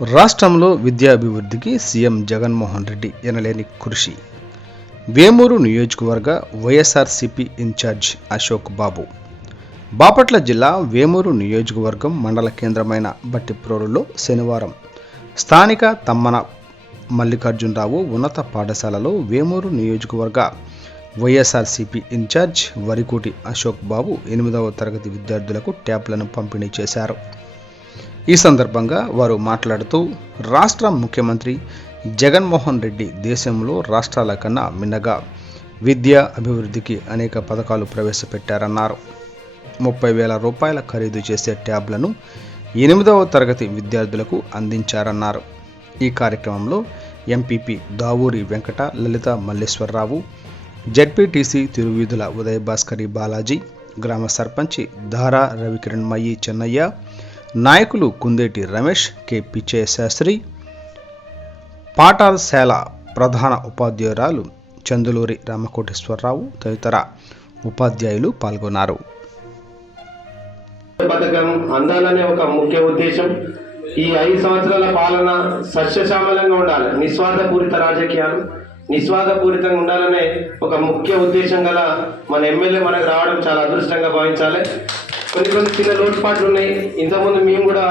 రాష్ట్రంలో విద్యాభివృద్ధికి సీఎం జగన్మోహన్ రెడ్డి ఎనలేని కృషి. వేమూరు నియోజకవర్గ వైఎస్ఆర్సీపీ ఇన్ఛార్జ్ అశోక్ బాబు. బాపట్ల జిల్లా వేమూరు నియోజకవర్గం మండల కేంద్రమైన బట్టిప్రోలులో శనివారం స్థానిక తమ్మన మల్లికార్జునరావు ఉన్నత పాఠశాలలో వేమూరు నియోజకవర్గ వైఎస్ఆర్సీపీ ఇన్ఛార్జ్ వరికోటి అశోక్ బాబు 8వ తరగతి విద్యార్థులకు ట్యాబ్లను పంపిణీ చేశారు. ఈ సందర్భంగా వారు మాట్లాడుతూ రాష్ట్ర ముఖ్యమంత్రి జగన్మోహన్ రెడ్డి దేశంలో రాష్ట్రాల కన్నా మిన్నగా విద్యా అభివృద్ధికి అనేక పథకాలు ప్రవేశపెట్టారన్నారు. 30,000 రూపాయల ఖరీదు చేసే ట్యాబ్లను 8వ తరగతి విద్యార్థులకు అందించారన్నారు. ఈ కార్యక్రమంలో ఎంపీపీ దావూరి వెంకట లలిత మల్లేశ్వరరావు, జెడ్పీటీసీ తిరువీధుల ఉదయభాస్కరి బాలాజీ, గ్రామ సర్పంచి ధారా రవికిరణ్మయి చెన్నయ్య, నాయకులు కుందేటి రమేష్, కె పిచ్చయ్య శాస్త్రి, పాఠశాల ప్రధాన ఉపాధ్యాయురాలు చందులూరి రామకోటేశ్వరరావు తదితర ఉపాధ్యాయులు పాల్గొన్నారు. పథకం అందాలనే ఒక ముఖ్య ఉద్దేశం. ఈ 5 సంవత్సరాల పాలన సస్యశ్యామలంగా ఉండాలి, నిస్వార్థపూరిత రాజకీయాలు నిస్వార్థపూరితంగా ఉండాలనే ఒక ముఖ్య ఉద్దేశం గల మన ఎమ్మెల్యే మనకు రావడం చాలా అదృష్టంగా భావించాలి. కొన్ని చిన్న లోటుపాట్లు ఉన్నాయి. ఇంతకుముందు మేము కూడా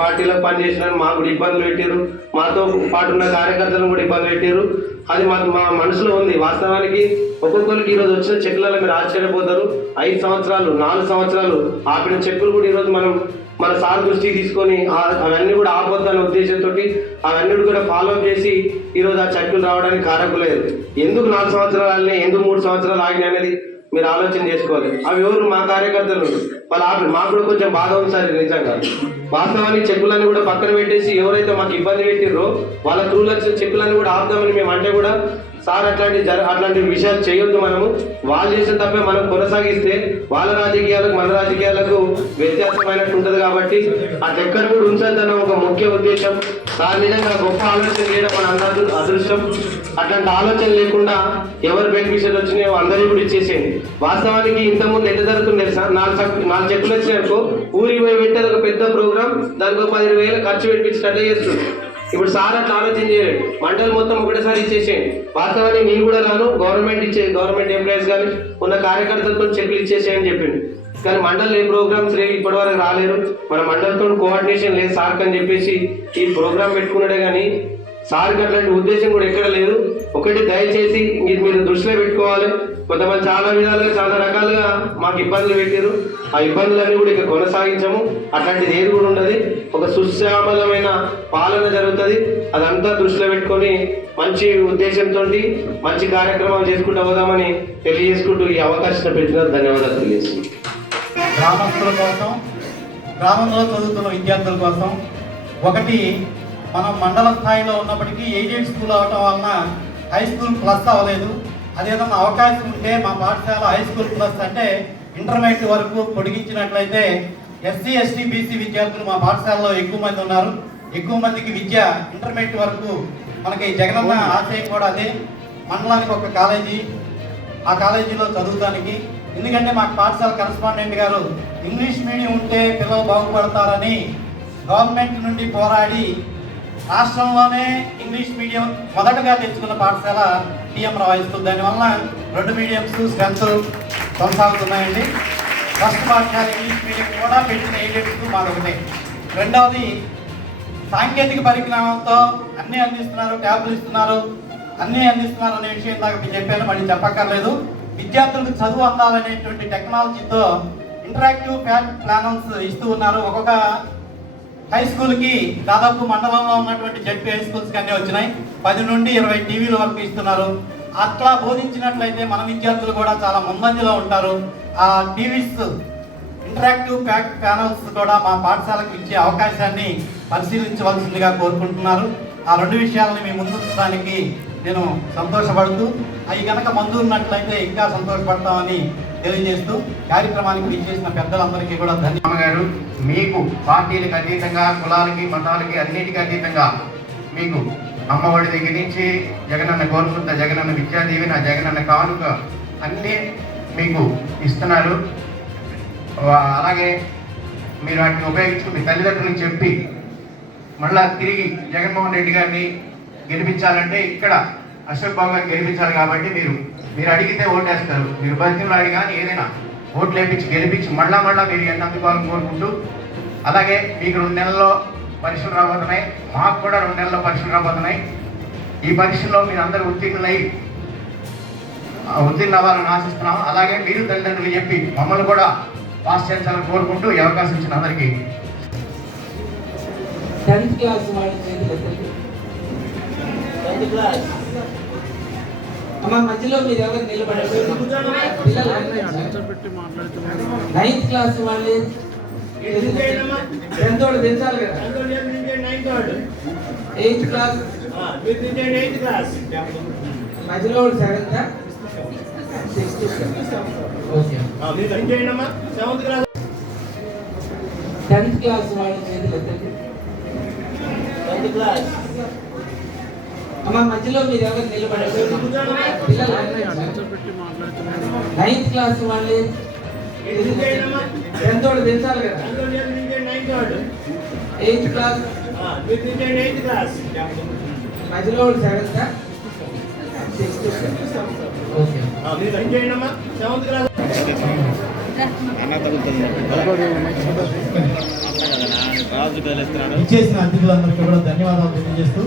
పార్టీలో పనిచేసినా మాకు కూడా ఇబ్బందులు పెట్టారు, మాతో పాటు ఉన్న కార్యకర్తలను కూడా ఇబ్బంది పెట్టారు. అది మా మనసులో ఉంది. వాస్తవానికి ఒక్కొక్కరికి ఈరోజు వచ్చిన చెక్కులలో మీరు ఆశ్చర్యపోతారు. 5 సంవత్సరాలు 4 సంవత్సరాలు ఆపిన చెక్కులు కూడా ఈరోజు మన సార్ దృష్టికి తీసుకొని అవన్నీ కూడా ఆపొద్దనే ఉద్దేశంతో అవన్నీ కూడా ఫాలోఅప్ చేసి ఈరోజు ఆ చెక్కులు రావడానికి కారకులేదు. ఎందుకు 4 సంవత్సరాలు ఆగినాయి, ఎందుకు 3 సంవత్సరాలు ఆగినాయి అనేది మీరు ఆలోచన చేసుకోవాలి. అవి ఎవరు? మా కార్యకర్తలు. వాళ్ళు ఆపి మాకు కూడా కొంచెం బాధ ఉంది సార్. నిజంగా వాస్తవానికి చెక్కులన్నీ కూడా పక్కన పెట్టేసి ఎవరైతే మాకు ఇబ్బంది పెట్టిర్రో వాళ్ళ త్రూలు వచ్చిన చెక్కులన్నీ కూడా ఆపుదామని మేము అంటే కూడా సార్ అట్లాంటి విషయాలు చేయొద్దు. మనము వాళ్ళు చేసిన తప్పే మనం కొనసాగిస్తే వాళ్ళ రాజకీయాలకు మన రాజకీయాలకు వ్యత్యాసమైనట్టు ఉంటుంది. కాబట్టి అట్లా ఎక్కడ కూడా ఉంచద్దన్న ఒక ముఖ్య ఉద్దేశం. సార్ నిజంగా గొప్ప ఆలోచన చేయడం మన అందరూ అదృష్టం. అట్లాంటి ఆలోచన లేకుండా ఎవరు బెనిఫిషియల్ వచ్చినాయో అందరినీ కూడా ఇచ్చేసేయండి. వాస్తవానికి ఇంతకుముందు ఎంత జరుగుతుంది సార్, 4 చెక్కులు వచ్చినాయనుకో ఊరికి పోయి పెట్టేది ఒక పెద్ద ప్రోగ్రామ్, దానికి 15,000 ఖర్చు పెట్టించినట్లే చేస్తుంది. ఇప్పుడు సార్ అట్లా ఆలోచన చేయలేదు, మండలి మొత్తం ఒకటేసారి ఇచ్చేసేయండి. వాస్తవానికి నేను కూడా రాను, గవర్నమెంట్ ఎంప్లాయీస్ కానీ ఉన్న కార్యకర్తలతో చెక్కులు ఇచ్చేసేయని చెప్పింది. కానీ మండలి ఏ ప్రోగ్రామ్స్ లేవు, ఇప్పటి వరకు రాలేరు. మన మండలితో కోఆర్డినేషన్ లేదు సార్కి అని చెప్పేసి ఈ ప్రోగ్రామ్ పెట్టుకున్నాడే కానీ సార్కి అట్లాంటి ఉద్దేశం కూడా ఎక్కడ లేదు. ఒకటి దయచేసి మీరు దృష్టిలో పెట్టుకోవాలి. కొంతమంది చాలా విధాలుగా చాలా రకాలుగా మాకు ఇబ్బందులు పెట్టారు. ఆ ఇబ్బందులన్నీ కూడా ఇక కొనసాగించము. అట్లాంటిది ఏది కూడా ఉండదు. ఒక సుశ్యామలమైన పాలన జరుగుతుంది. అదంతా దృష్టిలో పెట్టుకొని మంచి ఉద్దేశంతో మంచి కార్యక్రమాలు చేసుకుంటూ పోదామని తెలియజేసుకుంటూ ఈ అవకాశం పెట్టిన ధన్యవాదాలు తెలియజేస్తున్నాను. గ్రామస్తుల కోసం, గ్రామంలో చదువుతున్న విద్యార్థుల కోసం, ఒకటి మనం మండల స్థాయిలో ఉన్నప్పటికీ ఎయిడెడ్ స్కూల్ అవటం వలన హై స్కూల్ ప్లస్ అవ్వలేదు. అదేదన్నా అవకాశం ఉంటే మా పాఠశాల హై స్కూల్ ప్లస్ అంటే ఇంటర్మీడియట్ వరకు పొడిగించినట్లయితే ఎస్సీ ఎస్టీ బీసీ విద్యార్థులు మా పాఠశాలలో ఎక్కువ మంది ఉన్నారు. ఎక్కువ మందికి విద్య ఇంటర్మీడియట్ వరకు మనకి జగనన్న ఆశయం కూడా అదే. మండలానికి ఒక కాలేజీ, ఆ కాలేజీలో చదువుతానికి. ఎందుకంటే మాకు పాఠశాల కరెస్పాండెంట్ గారు ఇంగ్లీష్ మీడియం ఉంటే పిల్లలు బాగుపడతారని గవర్నమెంట్ నుండి పోరాడి రాష్ట్రంలోనే ఇంగ్లీష్ మీడియం మొదటగా తెచ్చుకున్న పాఠశాల టీఎం రావు హై స్కూల్. దానివల్ల 2 మీడియంస్ స్ట్రెంత్ కొనసాగుతున్నాయండి. ఫస్ట్ పాఠశాల ఇంగ్లీష్ మీడియం కూడా పెట్టిన ఎయిడెడ్ స్కూల్ మాదొకటే. రెండవది సాంకేతిక పరిజ్ఞానంతో అన్నీ అందిస్తున్నారు, ట్యాబ్లు ఇస్తున్నారు, అన్నీ అందిస్తున్నారు అనే విషయం దాకా మీకు చెప్పాను, మళ్ళీ చెప్పక్కర్లేదు. విద్యార్థులకు చదువు అందాలనేటువంటి టెక్నాలజీతో ఇంటరాక్టివ్ ప్లానర్స్ ఇస్తూ ఉన్నారు. ఒక్కొక్క హై స్కూల్కి దాదాపు మండలంలో ఉన్నటువంటి జడ్పీ హై స్కూల్స్కి అన్నీ వచ్చినాయి. 10 నుండి 20 టీవీల వరకు ఇస్తున్నారు. అట్లా బోధించినట్లయితే మన విద్యార్థులు కూడా చాలా ముందంజలో ఉంటారు. ఆ టీవీస్ ఇంటరాక్టివ్ ప్యానల్స్ కూడా మా పాఠశాలకు ఇచ్చే అవకాశాన్ని పరిశీలించవలసిందిగా కోరుకుంటున్నారు. ఆ 2 విషయాలని మీ ముందు ఉంచడానికి నేను సంతోషపడుతూ, అవి కనుక మందు ఉన్నట్లయితే ఇంకా సంతోషపడతామని తెలియజేస్తూ కార్యక్రమానికి విచ్చేసిన పెద్దలందరికీ కూడా ధన్యవాదాలు. మీకు పార్టీలకు అతీతంగా, కులాలకి మతాలకి అన్నిటికీ అతీతంగా మీకు అమ్మఒడి దగ్గర నుంచి జగనన్న గోరుముద్ద, జగనన్న విద్యా దీవెన, జగనన్న కానుక అన్నీ మీకు ఇస్తున్నారు. అలాగే మీరు వాటిని ఉపయోగించుకుని తల్లిదండ్రులకు చెప్పి మళ్ళా తిరిగి జగన్మోహన్ రెడ్డి గారిని గెలిపించాలంటే ఇక్కడ అశోక్ బాబు గారిని గెలిపించాలి కాబట్టి మీరు అడిగితే ఓటేస్తారు. మీరు బతిలో అడిగాని ఏదైనా ఓట్లు వేపించి గెలిపించి మళ్ళా మీరు ఎంత అందుకోవాలని కోరుకుంటూ, అలాగే మీకు 2 నెలల్లో పరీక్షలు రాబోతున్నాయి, మాకు కూడా 2 నెలల్లో పరీక్షలు రాబోతున్నాయి. ఈ పరీక్షల్లో మీరు అందరూ ఉత్తీర్ణులు అవ్వాలని ఆశిస్తున్నాం. అలాగే మీరు తల్లిదండ్రులు చెప్పి మమ్మల్ని కూడా పాస్ చేయించాలని కోరుకుంటూ ఈ అవకాశం ఇచ్చిన అందరికీ 10th క్లాస్ వాళ్ళు చేతులు అమ్మ మధ్యలో మీరు ఎవరు నిలబడారు? 9th క్లాస్ వాళ్ళు 10th వాళ్ళు దించాలి కదా. 8th క్లాస్ మధ్యలో 7th 6th okay. 10th class వాళ్ళు చేతులు ఎత్తండి. అమ్మ మధ్యలో మీరు ఎవరు నిలబడారు? 9th క్లాస్ వాళ్ళు 10th వాళ్ళు దించాలి కదా. 8th క్లాస్ మధ్యలో 7th 6th ఓకే. ఇచ్చేసిన అతిథులందరికీ కూడా ధన్యవాదాలు తెలియజేస్తూ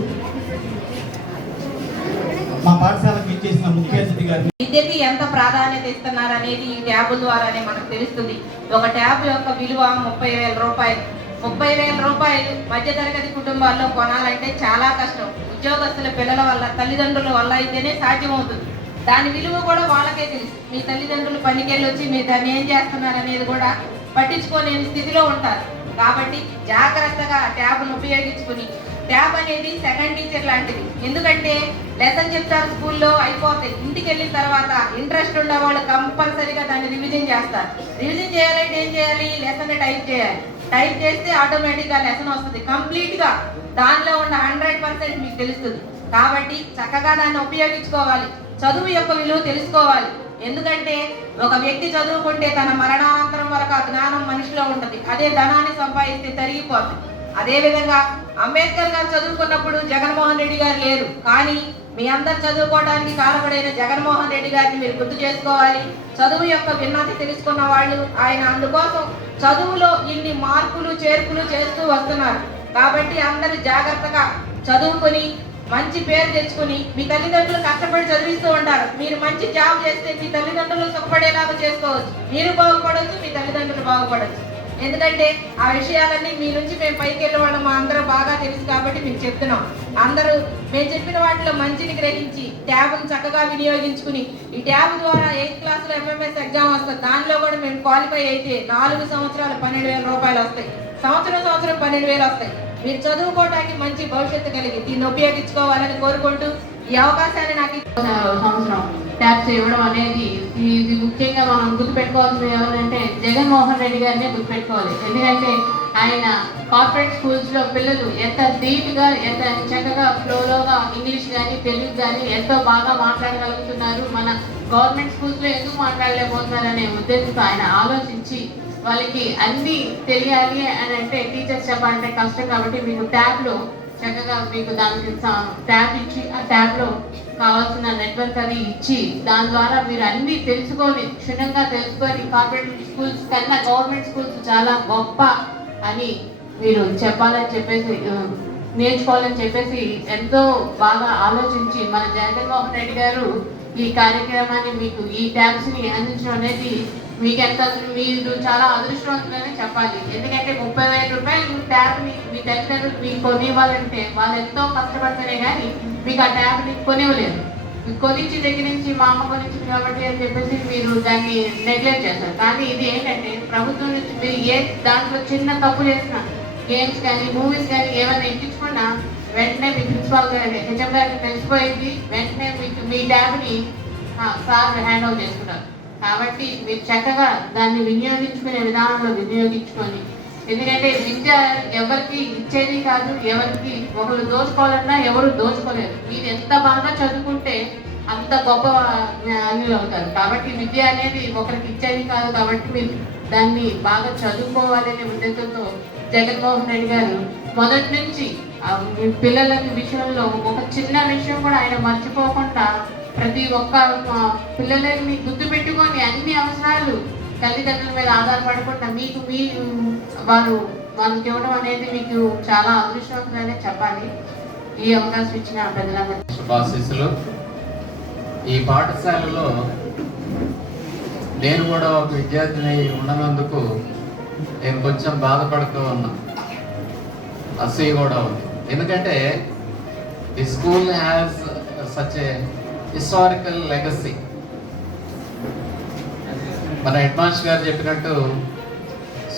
మా పాఠశాలకు ఇచ్చేసిన ముఖ్య అతిథి గారిని విద్యకి ఎంత ప్రాధాన్యత ఇస్తున్నారు అనేది ఈ ట్యాబ్ ద్వారానే మనకు తెలుస్తుంది. ఒక ట్యాబ్ యొక్క విలువ 30,000 రూపాయలు. 30,000 రూపాయలు మధ్యతరగతి కుటుంబాల్లో కొనాలంటే చాలా కష్టం. ఉద్యోగస్తుల పిల్లల వల్ల, తల్లిదండ్రుల వల్ల అయితేనే సాధ్యమవుతుంది. దాని విలువ కూడా వాళ్ళకే తెలుసు. మీ తల్లిదండ్రులు పనికెళ్ళి వచ్చి మీరు దాన్ని ఏం చేస్తున్నారు అనేది కూడా పట్టించుకోలేని స్థితిలో ఉంటారు. కాబట్టి జాగ్రత్తగా ట్యాబ్ను ఉపయోగించుకుని, ట్యాబ్ అనేది సెకండ్ టీచర్ లాంటిది. ఎందుకంటే లెసన్ చెప్తారు స్కూల్లో, అయిపోతాయి. ఇంటికి వెళ్ళిన తర్వాత ఇంట్రెస్ట్ ఉన్న వాళ్ళు కంపల్సరీగా దాన్ని రివిజన్ చేస్తారు. రివిజన్ చేయాలంటే ఏం చేయాలి? లెసన్ టైప్ చేయాలి. టైప్ చేస్తే ఆటోమేటిక్గా లెసన్ వస్తుంది. కంప్లీట్గా దానిలో ఉన్న 100% మీకు తెలుస్తుంది. కాబట్టి చక్కగా దాన్ని ఉపయోగించుకోవాలి. చదువు యొక్క విలువ తెలుసుకోవాలి. ఎందుకంటే ఒక వ్యక్తి చదువుకుంటే తన మరణానంతరం వరకు ఆ జ్ఞానం మనిషిలో ఉంటుంది. అదే ధనాన్ని సంపాదిస్తే తరిగిపోతుంది. అదేవిధంగా అంబేద్కర్ గారు చదువుకున్నప్పుడు జగన్మోహన్ రెడ్డి గారు లేరు. కానీ మీ అందరు చదువుకోవడానికి కారణపడైన జగన్మోహన్ రెడ్డి గారిని మీరు గుర్తు చేసుకోవాలి. చదువు యొక్క భిన్నత తెలుసుకున్న వాళ్ళు ఆయన. అందుకోసం చదువులో ఇన్ని మార్పులు చేర్పులు చేస్తూ వస్తున్నారు. కాబట్టి అందరూ జాగ్రత్తగా చదువుకొని మంచి పేరు తెచ్చుకుని, మీ తల్లిదండ్రులు కష్టపడి చదివిస్తూ ఉంటారు. మీరు మంచి జాబ్ చేస్తే మీ తల్లిదండ్రులు సుఖపడేలాగా చేసుకోవచ్చు. మీరు బాగుపడవచ్చు, మీ తల్లిదండ్రులు బాగుపడవచ్చు. ఎందుకంటే ఆ విషయాలన్నీ మీ నుంచి మేము పైకి వెళ్ళేవాళ్ళం మా అందరూ బాగా తెలుసు కాబట్టి మీకు చెప్తున్నాం. అందరూ మేము చెప్పిన వాటిలో మంచిని గ్రహించి ట్యాబ్ను చక్కగా వినియోగించుకుని, ఈ ట్యాబ్ ద్వారా 8th క్లాస్లో FMS ఎగ్జామ్ వస్తుంది. దానిలో కూడా మేము క్వాలిఫై అయితే 4 సంవత్సరాలు 12,000 రూపాయలు వస్తాయి. సంవత్సరం 12,000 వస్తాయి. మీరు చదువుకోవడానికి మంచి భవిష్యత్తు కలిగి దీన్ని ఉపయోగించుకోవాలని కోరుకుంటూ ఈ అవకాశాన్ని నాకు సంవత్సరం ట్యాబ్స్ ఇవ్వడం అనేది ఇది ముఖ్యంగా మనం గుర్తుపెట్టుకోవాల్సింది ఎవరంటే జగన్మోహన్ రెడ్డి గారినే గుర్తుపెట్టుకోవాలి. ఎందుకంటే ఆయన కార్పొరేట్ స్కూల్స్లో పిల్లలు ఎంత ధీటుగా, ఎంత చక్కగా ఫ్లోలోగా ఇంగ్లీష్ కానీ తెలుగు కానీ ఎంతో బాగా మాట్లాడగలుగుతున్నారు. మన గవర్నమెంట్ స్కూల్స్లో ఎందుకు మాట్లాడలేకపోతున్నారు అనే ఉద్దేశంతో ఆయన ఆలోచించి వాళ్ళకి అన్నీ తెలియాలి అని అంటే టీచర్స్ చెప్పాలంటే కష్టం. కాబట్టి మీకు ట్యాబ్లో చక్కగా మీకు దానికి ట్యాబ్ ఇచ్చి ఆ ట్యాబ్లో కావాల్సిన నెట్వర్క్ అది ఇచ్చి దాని ద్వారా మీరు అన్నీ తెలుసుకొని క్షుణ్ణంగా తెలుసుకొని కార్పొరేట్ స్కూల్స్ కన్నా గవర్నమెంట్ స్కూల్స్ చాలా గొప్ప అని మీరు చెప్పాలని చెప్పేసి నేర్చుకోవాలని చెప్పేసి ఎంతో బాగా ఆలోచించి మన జగన్మోహన్ రెడ్డి గారు ఈ కార్యక్రమాన్ని మీకు ఈ ట్యాబ్స్ని అందించడం అనేది మీకు ఎంత మీరు చాలా అదృష్టవంతులనే చెప్పాలి. ఎందుకంటే 30,000 రూపాయలు ట్యాబ్ని మీ తల్లిదండ్రులు మీకు కొనివ్వాలంటే వాళ్ళు ఎంతో కష్టపడితేనే కానీ మీకు ఆ ట్యాబ్ని కొనివ్వలేదు. మీకు కొనిచ్చి దగ్గర నుంచి మా అమ్మ కొనిచ్చింది కాబట్టి అని చెప్పేసి మీరు దాన్ని నెగ్లెక్ట్ చేస్తారు. కానీ ఇది ఏంటంటే ప్రభుత్వం నుంచి మీరు ఏ దాంట్లో చిన్న తప్పు చేసినా గేమ్స్ కానీ మూవీస్ కానీ ఏమైనా ఎక్కించుకున్నా వెంటనే మీ ప్రిన్సిపాల్ గారి హెచ్ఎం గారికి తెలిసిపోయింది. వెంటనే మీకు మీ ట్యాబ్ని సార్ హ్యాండ్ ఓవర్ చేసుకున్నారు. కాబట్టి మీరు చక్కగా దాన్ని వినియోగించుకునే విధానంలో వినియోగించుకొని, ఎందుకంటే విద్య ఎవరికి ఇచ్చేది కాదు, ఎవరికి ఒకరు దోచుకోవాలన్నా ఎవరు దోచుకోలేరు. మీరు ఎంత బాగా చదువుకుంటే అంత గొప్ప జ్ఞానులు అవుతారు. కాబట్టి విద్య అనేది ఒకరికి ఇచ్చేది కాదు. కాబట్టి మీరు దాన్ని బాగా చదువుకోవాలనే ఉద్దేశంతో జగన్మోహన్ రెడ్డి గారు మొదటి నుంచి పిల్లల విషయంలో ఒక చిన్న విషయం కూడా ఆయన మర్చిపోకుండా ప్రతి ఒక్క పిల్లలని గుర్తు పెట్టుకొని అన్ని అవసరాలు తల్లిదండ్రుల మీద ఆధారపడకుండా మీకు వాళ్ళకి ఇవ్వడం అనేది మీకు చాలా అదృష్టవంతమనే చెప్పాలి. ఈ అవకాశం ఇచ్చిన ప్రజలందరికీ శుభాశీస్సులు. ఈ పాఠశాలలో నేను కూడా ఒక విద్యార్థిని ఉన్నందుకు నేను కొంచెం బాధపడుతూ ఉన్నా, అసూయ కూడా ఉంది. ఎందుకంటే the school has such a historical legacy. మన హెడ్ మాస్టర్ గారు చెప్పినట్టు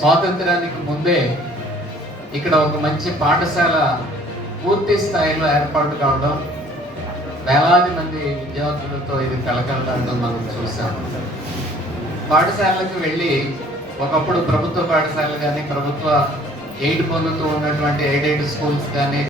స్వాతంత్రానికి ముందే ఇక్కడ ఒక మంచి పాఠశాల పూర్తి స్థాయిలో ఏర్పాటు కావడం, వేలాది మంది విద్యార్థులతో ఇది కలకలలాడడం మనం చూసాము. పాఠశాలకు వెళ్ళి ఒకప్పుడు ప్రభుత్వ పాఠశాలలు కానీ ప్రభుత్వ ఎయిడ్ పొందుతూ ఉన్నటువంటి ఎయిడెడ్ స్కూల్స్ కానీ